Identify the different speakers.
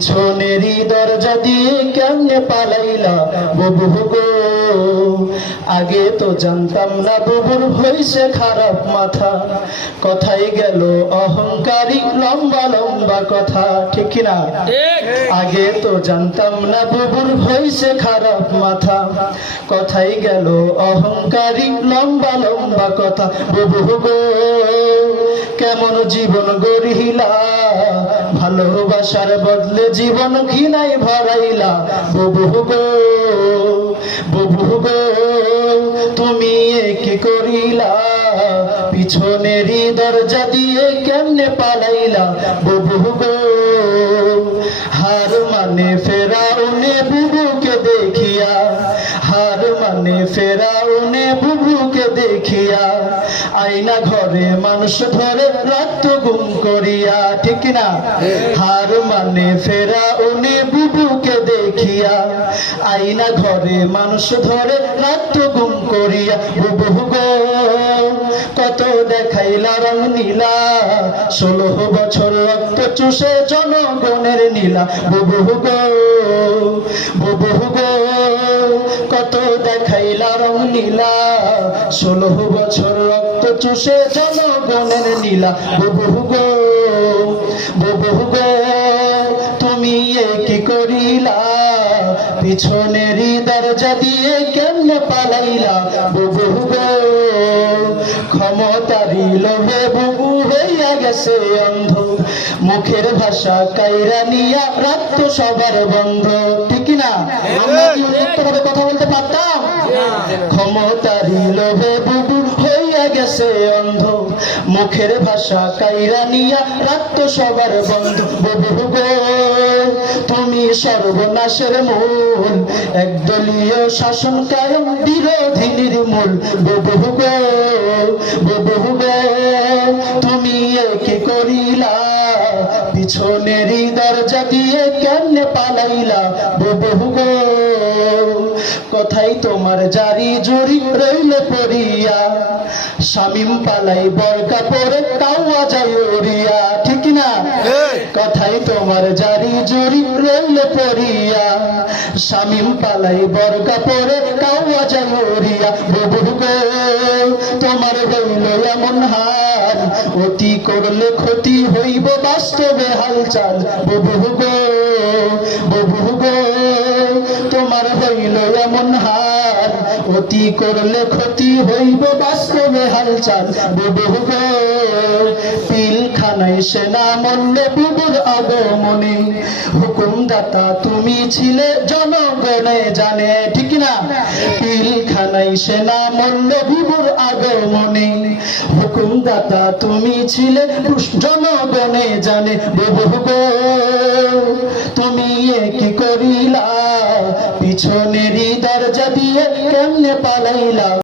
Speaker 1: পিছনেরই দরজা দিয়ে কেমনে পালাইলা ববু গো? আগে তো জানতাম না ববুর হইছে খারাপ মাথা। কথাই গেল, অহংকারী লম্বা লম্বা কথা ঠিক না আগে তো জানতাম না বুবুর হইছে খারাপ মাথা। কথাই গেল অহংকারী লম্বা লম্বা কথা। বুবু গো কেমন জীবন গড়িলা? ভালোবাসার বদলে জীবন ঘৃণায় ভরাইলা। বুবু গো বুবু গো তুমি কি করিলা? পিছনেরই দরজা দিয়ে কেমনে পালাইলা? বুবু গো, হার মানে ফেরাউনে বুবুকে দেখিয়া, হার মানে ফেরাউনে বুবুকে দেখিয়া আইনা ঘরে মানুষ ধরে রক্ত গুম করিয়া, ঠিক না? হার মানে ফেরাউনে বুবুকে দেখিয়া আইনা ঘরে মানুষ ধরে রক্ত গুম করিয়া, বুবু গো কত দেখাইলা রং নীলা। ষোলো বছর রক্ত চুষে জনগণের নীলা। বুবু গো বুবু গো কত দেখাইলা রং নীলা। ষোলো বছর রক্ত চুষে জনগণের নীলা। বুবু গো বুবু গো তুমি এ কি করিলা? পিছনেরই দরজা দিয়ে কেমনে পালাইলা বুবু গো ক্ষমতারি লোভে বুবু হইয়া গেছে অন্ধ। মুখের ভাষা কাইরা নিয়া রাখত সবার বন্ধ। ঠিক না আমরা কি কথা বলতে পারতাম? ক্ষমতারি লোভে বুবু হইয়া গেছে অন্ধ। মুখের ভাষা কাইরা নিয়া রাখত সবার বন্ধ। বুবু সর্বনাশের মূল একদলীয় শাসন কায়ম বিরোধী নির্মূল গো গো তুমি কি করিলা পিছনেরই দরজা দিয়ে কেন পালাইলা বুবু গো কথাই তোমার জারি জড়ি রইল পড়িয়া। শামিম পালাই বরকা পরে কাউয়া যায় উড়িয়া। ঠিক না? কথাই তোমার জারি জড়ি রইল পড়িয়া। শামিম পালাই বরকা পরে কাউয়া যায় উড়িয়া। বুবু গো তোমার রইল এমন হাল। অতি করলে ক্ষতি হইব বাস্তবে হালচাল। বুবু গো অতি করলে ক্ষতি হইব বাস্তবে হালচাল। বুবু পিলখানায় সেনা মল্ল বুবুর আগমনে। হুকুমদাতা তুমি ছিলে জনগণে জানে, ঠিক না? পিলখানায় সেনা আগমনে। হুকুমদাতা তুমি ছিলে জনগণে জানে ಇಲ್ಲ